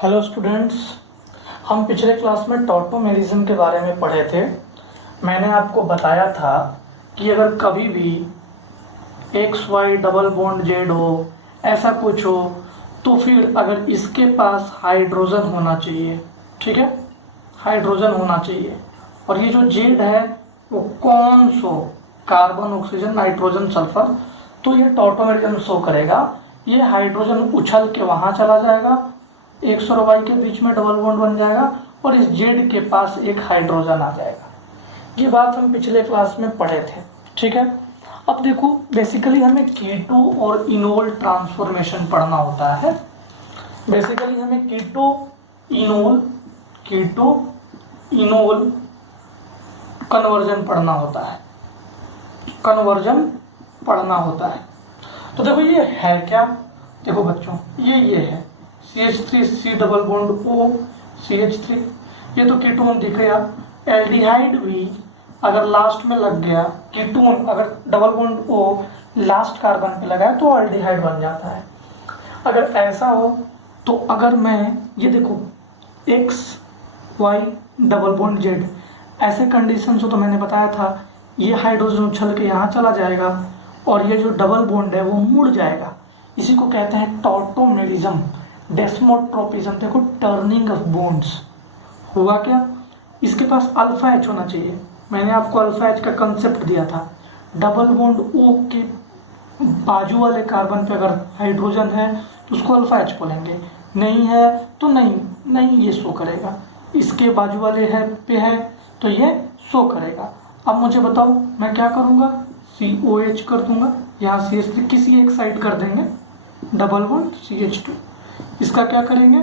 Hello students, हम पिछले class में टॉटोमेरिज्म के बारे में पढ़े थे। मैंने आपको बताया था कि अगर कभी भी X Y double bond Z हो, ऐसा कुछ हो, तो फिर अगर इसके पास हाइड्रोजन होना चाहिए। ठीक है, हाइड्रोजन होना चाहिए। और ये जो जेड है वो कौन so carbon, oxygen, nitrogen, sulphur, तो ये टॉटोमेरिज्म शो करेगा। ये हाइड्रोजन उछल के वहाँ चला जाएगा, एक्स और वाई के बीच में डबल बॉन्ड बन जाएगा और इस जेड के पास एक हाइड्रोजन आ जाएगा। ये बात हम पिछले क्लास में पढ़े थे। ठीक है, अब देखो बेसिकली हमें कीटो और इनोल ट्रांसफॉर्मेशन पढ़ना होता है। बेसिकली हमें कीटो इनोल कन्वर्जन पढ़ना होता है, कन्वर्जन पढ़ना होता है। तो देखो ये है क्या, देखो बच्चों ये है CH3 C double bond O CH3, ये तो कीटोन दिख गया। एल्डिहाइड भी अगर लास्ट में लग गया, कीटोन अगर double bond O last carbon पे लगा है तो एल्डिहाइड बन जाता है। अगर ऐसा हो तो अगर मैं ये देखो X Y double bond Z, ऐसे कंडीशन हो तो मैंने बताया था ये हाइड्रोजन उछल के यहाँ चला जाएगा और ये जो डबल बॉन्ड है वो मुड़ जाएगा। इसी को कहते हैं टॉटोमेरिज्म, डेस्मोट्रोपिज्म। देखो टर्निंग ऑफ बॉन्ड्स हुआ क्या, इसके पास अल्फा एच होना चाहिए। मैंने आपको अल्फा एच का कंसेप्ट दिया था। डबल बॉन्ड O के बाजू वाले कार्बन पे अगर हाइड्रोजन है तो उसको अल्फा एच बोलेंगे, नहीं है तो नहीं ये शो करेगा। इसके बाजू वाले है तो ये शो करेगा। अब मुझे बताओ मैं क्या करूँगा, COH कर दूंगा, यहाँ CH3 किसी एक साइड कर देंगे, डबल बॉन्ड CH2, इसका क्या करेंगे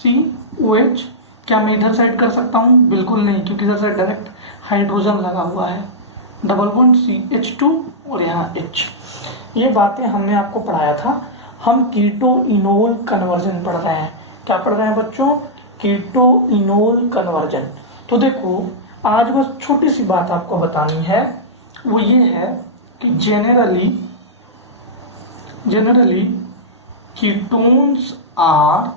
COH। क्या मैं इधर साइड कर सकता हूँ? बिल्कुल नहीं, क्योंकि इधर साइड डायरेक्ट हाइड्रोजन लगा हुआ है। डबल बॉन्ड CH2 और यहाँ H। ये बातें हमने आपको पढ़ाया था। हम कीटो इनोल कन्वर्जन पढ़ रहे हैं। क्या पढ़ रहे हैं बच्चों? Keto enol conversion. तो देखो आज बस छोटी सी बात आपको बतानी है, वो ये है कि generally ketones are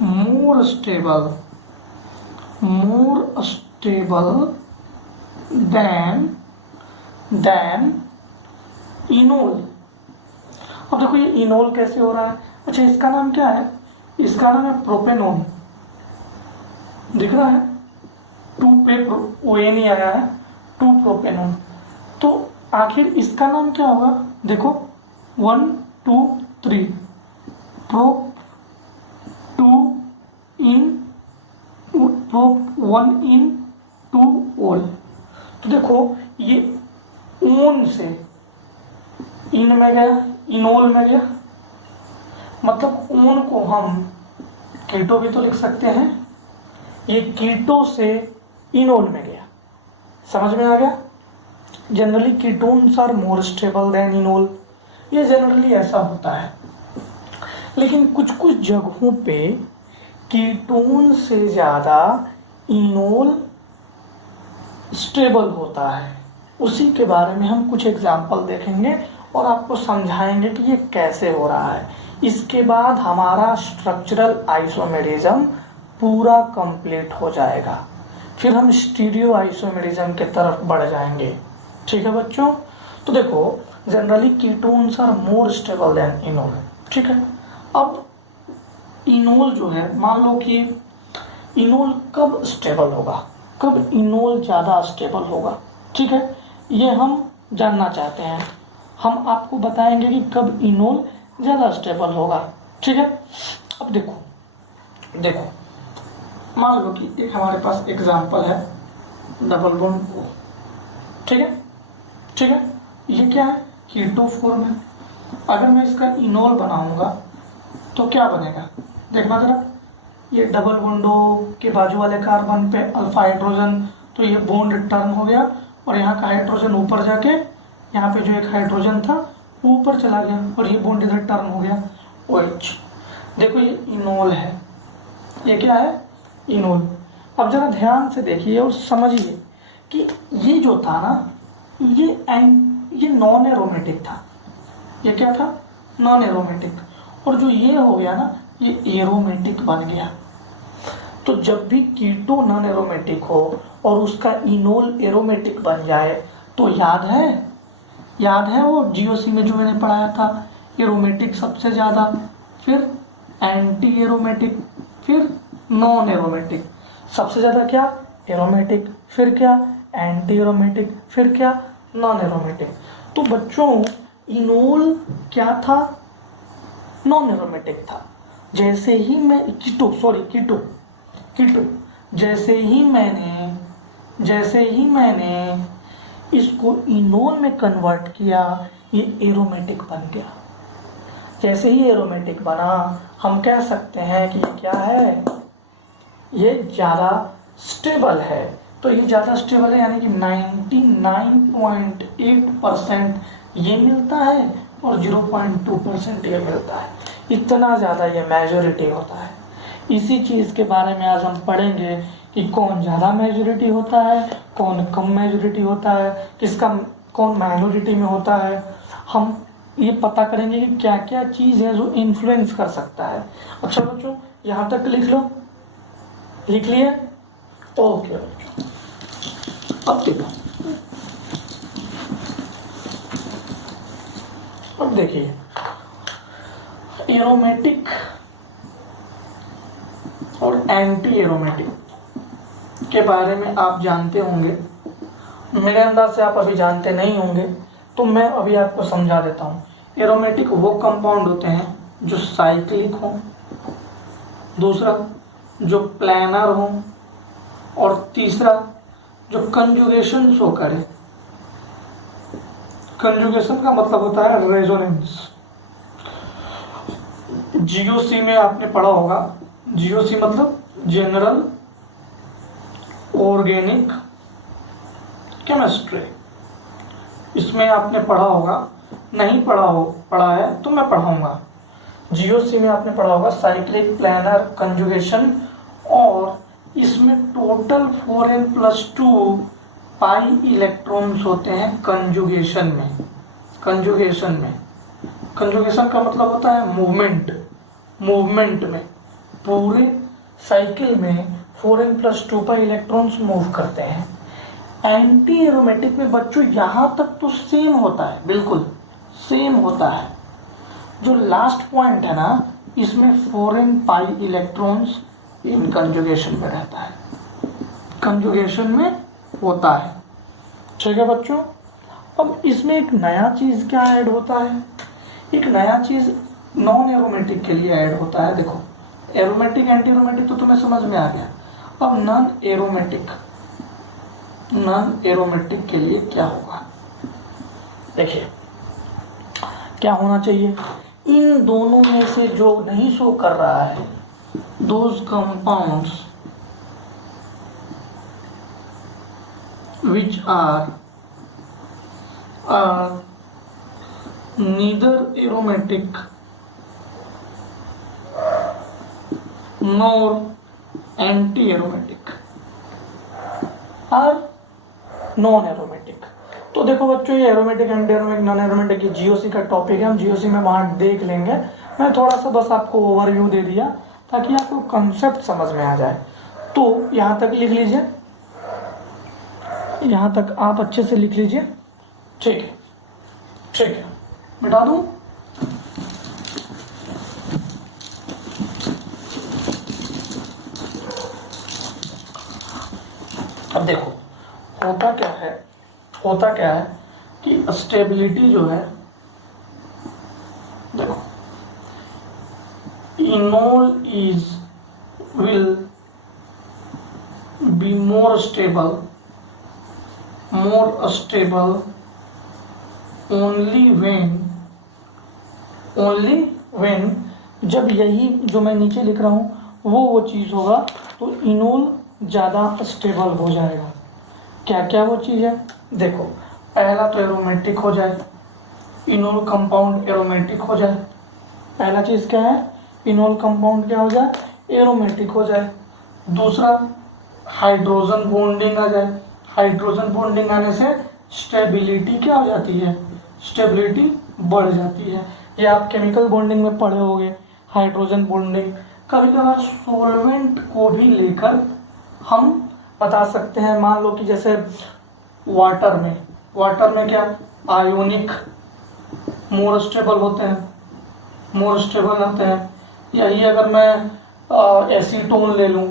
more stable than enol. अब देखो ये इनोल कैसे हो रहा है। अच्छा इसका नाम क्या है? इसका नाम है प्रोपेनोन। दिख रहा है, 2 पे ON ही आया है, 2 प्रोपेनोन। तो आखिर इसका नाम क्या होगा? देखो 1 2 3 प्रोप 2 इन प्रोप 1 इन 2 ओल। तो देखो ये ओन से इन में गया, इनोल में गया, मतलब ओन को हम कीटो भी तो लिख सकते हैं। ये कीटो से इनोल में गया, समझ में आ गया। Generally ketones are more stable than enol, ये जनरली ऐसा होता है। लेकिन कुछ कुछ जगहों पे कीटोन से ज़्यादा इनोल स्टेबल होता है। उसी के बारे में हम कुछ एग्जाम्पल देखेंगे और आपको समझाएंगे कि ये कैसे हो रहा है। इसके बाद हमारा स्ट्रक्चरल आइसोमेरिज्म पूरा कंप्लीट हो जाएगा, फिर हम स्टीरियो आइसोमेरिज्म की तरफ बढ़ जाएंगे। ठीक है बच्चों, तो देखो generally ketones are more stable than enol. ठीक है, अब इनोल जो है, मान लो कि इनोल कब स्टेबल होगा, कब इनोल ज़्यादा स्टेबल होगा। ठीक है, ये हम जानना चाहते हैं। हम आपको बताएंगे कि कब इनोल ज़्यादा स्टेबल होगा। ठीक है, अब देखो मान लो कि एक हमारे पास एग्जाम्पल है डबल बॉन्ड O। ठीक है, ये क्या है? कीटो फॉर्म है। अगर मैं इसका इनोल बनाऊंगा तो क्या बनेगा, देखना जरा। ये डबल बॉन्ड O के बाजू वाले कार्बन पे अल्फा हाइड्रोजन, तो ये बॉन्ड टर्न हो गया और यहाँ का हाइड्रोजन ऊपर जाके यहाँ पे जो एक हाइड्रोजन था वो ऊपर चला गया और ये बॉन्ड इधर टर्न हो गया OH। देखो ये इनोल है, ये क्या है? इनोल। अब जरा ध्यान से देखिए और समझिए कि ये जो था ना, ये नॉन एरोमेटिक था। ये क्या था? Non aromatic. और जो ये हो गया ना, ये एरोमेटिक बन गया। तो जब भी कीटो नॉन एरोमेटिक हो और उसका इनोल एरोमेटिक बन जाए तो याद है वो जीओसी में जो मैंने पढ़ाया था, एरोमेटिक सबसे ज़्यादा, फिर एंटी एरोमेटिक, फिर नॉन एरोमेटिक। सबसे ज़्यादा क्या? एरोमेटिक, फिर क्या? एंटी एरोमेटिक, फिर क्या? Non aromatic. तो बच्चों इनोल क्या था? नॉन एरोमेटिक था। जैसे ही मैं कीटो जैसे ही मैंने इसको इनोल में कन्वर्ट किया, ये एरोमेटिक बन गया। जैसे ही एरोमेटिक बना, हम कह सकते हैं कि ये क्या है? ये ज़्यादा स्टेबल है। तो ये ज़्यादा स्टेबल है यानी कि 99.8% ये मिलता है और 0.2% ये मिलता है। इतना ज़्यादा ये मेजॉरिटी होता है। इसी चीज़ के बारे में आज हम पढ़ेंगे कि कौन ज़्यादा मेजॉरिटी होता है, कौन कम मेजॉरिटी होता है, कौन माइनॉरिटी में होता है। हम ये पता करेंगे कि क्या क्या चीज़ है जो इन्फ्लुएंस कर सकता है। अच्छा बच्चों, यहाँ तक लिख लो, लिख लिए? ओके बच्चों, अब देखो, अब देखिए एरोमेटिक और एंटी एरोमेटिक के बारे में आप जानते होंगे, मेरे अंदाज से आप अभी जानते नहीं होंगे, तो मैं अभी आपको समझा देता हूँ। एरोमेटिक वो कंपाउंड होते हैं जो साइक्लिक हों, दूसरा जो प्लानर हों, और तीसरा जो कंजुगेशन शो करे। कंजुगेशन का मतलब होता है रेजोनेंस। जीओसी में आपने पढ़ा होगा, जीओसी मतलब जनरल ऑर्गेनिक केमिस्ट्री। इसमें आपने पढ़ा होगा, नहीं पढ़ा है तो मैं पढ़ाऊंगा। जीओसी में आपने पढ़ा होगा साइक्लिक, प्लानर, कंजुगेशन, और इसमें टोटल 4n+2 पाई इलेक्ट्रॉन्स होते हैं कंजुगेशन में। कंजुगेशन का मतलब होता है मूवमेंट में पूरे साइकिल में 4n+2 पाई इलेक्ट्रॉन्स मूव करते हैं। एंटी एरोमेटिक में बच्चों यहाँ तक तो सेम होता है, बिल्कुल सेम होता है। जो लास्ट पॉइंट है ना, इसमें 4n pi electrons in conjugation में रहता है, कंजुगेशन में होता है। ठीक है बच्चों, अब इसमें एक नया चीज़ क्या ऐड होता है? एक नया चीज़ नॉन एरोमेटिक के लिए ऐड होता है। देखो, एरोमेटिक एंटी एरोमेटिक तो तुम्हें समझ में आ गया। अब नॉन एरोमेटिक के लिए क्या होगा? देखिए क्या होना चाहिए, इन दोनों में से जो नहीं शो कर रहा है, those compounds which are neither aromatic nor anti-aromatic और नॉन एरोमेटिक। तो देखो बच्चों, ये aromatic, anti aromatic, non aromatic, ये जीओसी का टॉपिक है, हम जीओसी में वहाँ देख लेंगे। मैं थोड़ा सा बस आपको ओवरव्यू दे दिया ताकि आपको कंसेप्ट समझ में आ जाए। तो यहाँ तक लिख लीजिए, यहाँ तक आप अच्छे से लिख लीजिए। ठीक है, मिटा दूँ? अब देखो होता क्या है कि स्टेबिलिटी जो है, देखो enol will be more stable only when जब यही जो मैं नीचे लिख रहा हूँ वो चीज़ होगा तो इनोल ज़्यादा स्टेबल हो जाएगा। क्या वो चीज़ है? देखो, पहला तो एरोमेटिक हो जाए, इनोल कंपाउंड एरोमेटिक हो जाए। पहला चीज़ क्या है? इनोल कंपाउंड क्या हो जाए? एरोमेटिक हो जाए। दूसरा, हाइड्रोजन बॉन्डिंग आ जाए। हाइड्रोजन बॉन्डिंग आने से स्टेबिलिटी क्या हो जाती है? स्टेबिलिटी बढ़ जाती है। ये आप केमिकल बॉन्डिंग में पढ़े होंगे, हाइड्रोजन बॉन्डिंग। कभी कभार सॉल्वेंट को भी लेकर हम बता सकते हैं। मान लो कि जैसे वाटर में क्या आयोनिक मोर स्टेबल होते हैं, मोर स्टेबल होते हैं। यही अगर मैं एसीटोन ले लूँ,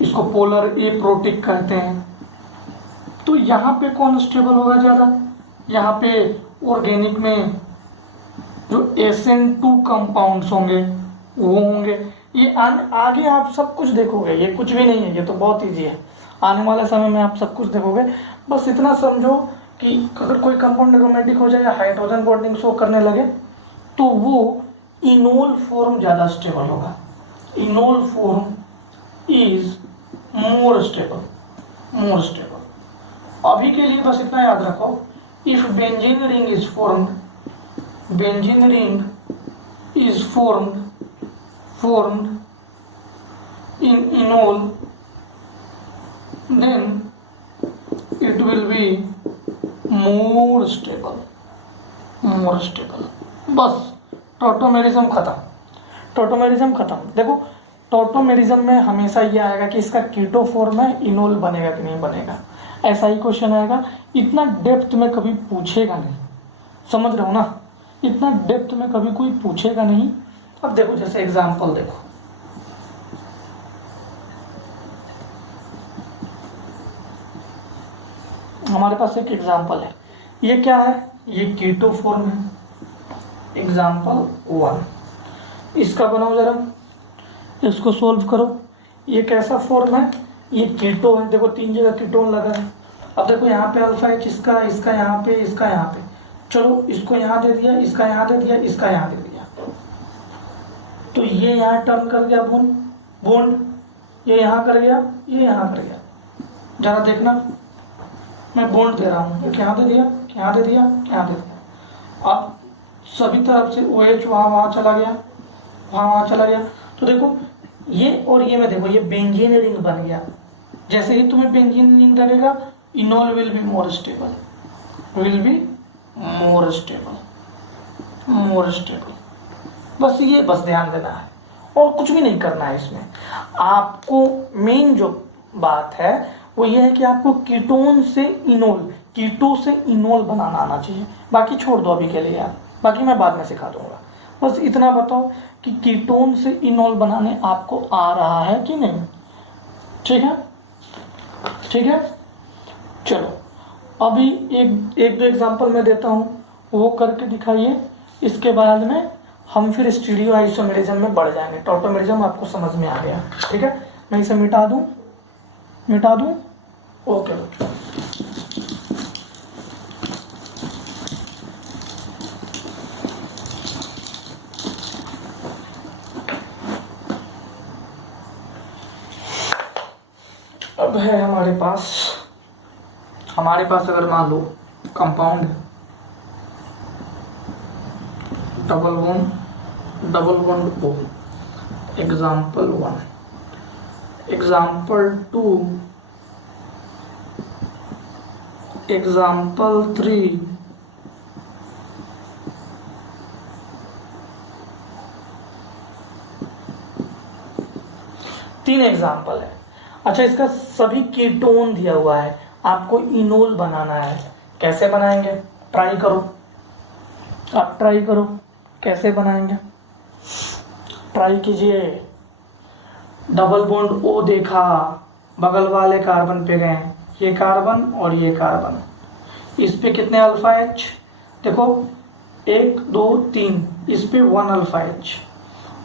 इसको पोलर ए प्रोटिक कहते हैं, तो यहाँ पे कौन स्टेबल होगा ज़्यादा? यहाँ पे ऑर्गेनिक में जो SN2 कंपाउंड्स होंगे वो होंगे। ये आगे आप सब कुछ देखोगे, ये कुछ भी नहीं है, ये तो बहुत ईजी है। आने वाले समय में आप सब कुछ देखोगे। बस इतना समझो कि अगर कोई कंपाउंड एरोमेटिक हो जाए या हाइड्रोजन बॉन्डिंग शो करने लगे तो वो इनोल फॉर्म ज़्यादा स्टेबल होगा। Enol form is more stable. अभी के लिए बस इतना याद रखो, if benzene ring is formed, benzene ring is formed in enol, then it will be more stable। बस टॉटोमेरिज्म खत्म। देखो टॉटोमेरिज्म में हमेशा ये आएगा कि इसका कीटो फॉर्म है, इनोल बनेगा कि नहीं बनेगा, ऐसा ही क्वेश्चन आएगा। इतना डेप्थ में कभी पूछेगा नहीं, समझ रहे हो ना? इतना डेप्थ में कभी कोई पूछेगा नहीं। अब देखो जैसे एग्जाम्पल देखो, हमारे पास एक एग्जाम्पल है। ये क्या है? ये कीटो फॉर्म है। एग्जाम्पल 1, इसका बनाओ जरा, इसको सोल्व करो। ये कैसा फॉर्म है? ये कीटो है। देखो 3 जगह कीटोन लगा है। अब देखो यहाँ पे अल्फा H, इसका यहाँ पे, इसका यहाँ पे। चलो इसको यहाँ दे दिया, इसका यहाँ दे दिया, इसका यहाँ दे दिया, तो ये यहाँ टर्न कर गया बॉन्ड, ये यहाँ कर गया, ये यहाँ कर गया। जरा देखना, मैं बॉन्ड दे रहा हूँ, यहाँ दे दिया, यहाँ दे दिया, यहाँ दे दिया। अब सभी तरफ से OH वहाँ चला गया, वहाँ चला गया। तो देखो ये और ये में देखो, ये बेंजीन रिंग बन गया। जैसे ही तुम्हें बेंजीन रिंग लगेगा, enol will be more stable. बस ध्यान देना है और कुछ भी नहीं करना है इसमें। आपको मेन जो बात है वो ये है कि आपको कीटोन से इनोल बनाना आना चाहिए। बाकी छोड़ दो अभी के लिए यार, बाकी मैं बाद में सिखा दूंगा। बस इतना बताओ कि कीटोन से इनोल बनाने आपको आ रहा है कि नहीं। ठीक है, चलो अभी एक दो एग्जांपल मैं देता हूँ, वो करके दिखाइए। इसके बाद में हम फिर स्टीरियो आइसोमेरिज्म में बढ़ जाएंगे। टॉटोमेरिज्म आपको समझ में आ गया, ठीक है? मैं इसे मिटा दूं। ओके। अब है हमारे पास अगर मान लो compound double bond O, example 1, example 2, example 3, तीन एग्जाम्पल है। अच्छा, इसका सभी कीटोन दिया हुआ है, आपको इनोल बनाना है। कैसे बनाएंगे? ट्राई करो, कैसे बनाएंगे? ट्राई कीजिए। डबल बॉन्ड O देखा, बगल वाले कार्बन पे गए, ये कार्बन और ये कार्बन, इस पे कितने अल्फा H? देखो 1 2 3, इस पे 1 अल्फा H,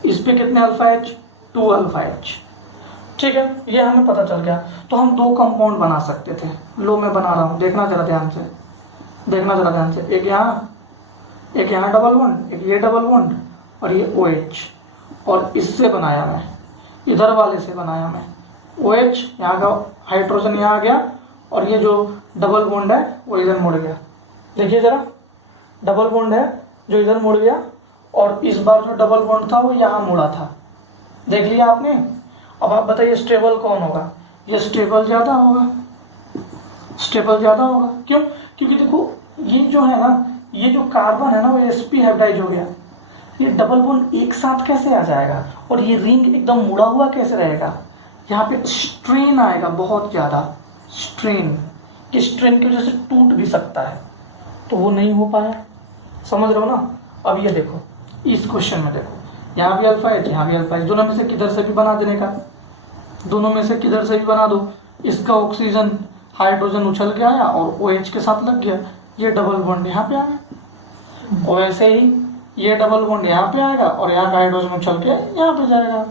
इस पे कितने अल्फा H? 2 alpha H। ठीक है, ये हमें पता चल गया। तो हम 2 कंपाउंड बना सकते थे। लो मैं बना रहा हूँ, देखना जरा ध्यान से। एक यहाँ डबल बॉन्ड, एक ये डबल बॉन्ड और ये OH, और इससे बनाया मैं, इधर वाले से बनाया मैं OH, यहाँ का हाइड्रोजन यहाँ आ गया और ये जो डबल बॉन्ड है वो इधर मुड़ गया। देखिए जरा, डबल बॉन्ड है जो इधर मुड़ गया और इस बार जो डबल बॉन्ड था वो यहाँ मुड़ा था। देख लिया आपने? अब आप बताइए स्टेबल कौन होगा? ये स्टेबल ज़्यादा होगा। क्यों? क्योंकि देखो ये जो है ना, ये जो कार्बन है ना वो sp हाइब्रिडाइज हो गया। ये डबल बॉन्ड एक साथ कैसे आ जाएगा, और ये रिंग एकदम मुड़ा हुआ कैसे रहेगा। यहाँ पे स्ट्रेन आएगा बहुत ज़्यादा, स्ट्रेन, कि स्ट्रेन की वजह से टूट भी सकता है, तो वो नहीं हो पाया। समझ रहे हो ना। अब ये देखो इस क्वेश्चन में, देखो यहाँ भी अल्फा एच, यहाँ भी अल्फा एच, दोनों में से किधर से भी बना देने का, दोनों में से किधर से भी बना दो। इसका ऑक्सीजन हाइड्रोजन उछल के आया और OH के साथ लग गया, ये डबल बॉन्ड यहाँ पे आ गया। और वैसे ही ये डबल बॉन्ड यहाँ पे आएगा और यहाँ का हाइड्रोजन उछल के यहाँ पे जाएगा।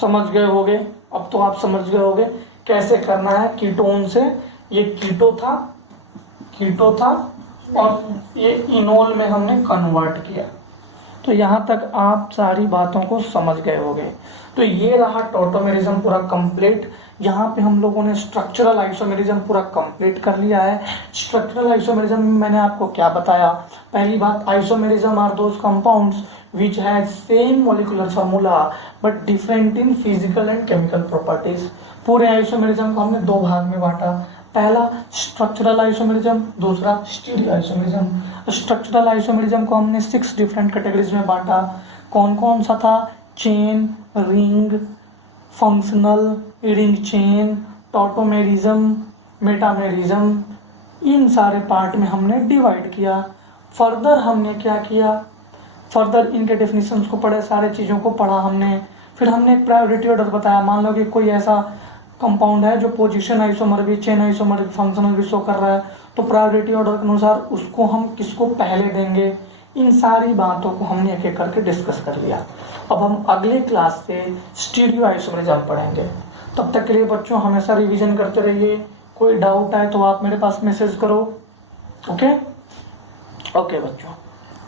समझ गए होगे। अब तो आप समझ गए होगे कैसे करना है। कीटोन से, ये कीटो था और ये इनोल में हमने कन्वर्ट किया। तो यहाँ तक आप सारी बातों को समझ गए होगे। तो ये रहा टॉटोमेरिज्म पूरा कंप्लीट। यहाँ पे हम लोगों ने स्ट्रक्चरल आइसोमेरिज्म पूरा कंप्लीट कर लिया है। स्ट्रक्चरल आइसोमेरिज्म में मैंने आपको क्या बताया। पहली बात, isomerism are those compounds which has same molecular formula but different in physical and chemical properties। पूरे आइसोमेरिज्म को हमने दो भाग में बांटा, पहला स्ट्रक्चरल आइसोमेरिज्म, दूसरा स्टीरियो आइसोमेरिज्म। स्ट्रक्चरल आइसोमेरिज्म को हमने 6 डिफरेंट कैटेगरीज में बांटा। कौन कौन सा था, chain, ring, functional, ring chain, tautomerism, metamerism, इन सारे पार्ट में हमने डिवाइड किया। फर्दर हमने क्या किया, फर्दर इनके डेफिनेशंस को पढ़े, सारे चीज़ों को पढ़ा हमने। फिर हमने एक प्रायोरिटी ऑर्डर बताया। मान लो कि कोई ऐसा कंपाउंड है जो पोजीशन आइसोमर भी, चेन आइसोमर भी, फंक्शनल भी शो कर रहा है, तो प्रायोरिटी ऑर्डर के अनुसार उसको हम किसको पहले देंगे। इन सारी बातों को हमने एक एक करके डिस्कस कर लिया। अब हम अगले क्लास से स्टीरियो आइसोमेरिज्म पढ़ेंगे। तब तक के लिए बच्चों हमेशा रिवीजन करते रहिए। कोई डाउट आए तो आप मेरे पास मैसेज करो। ओके बच्चों।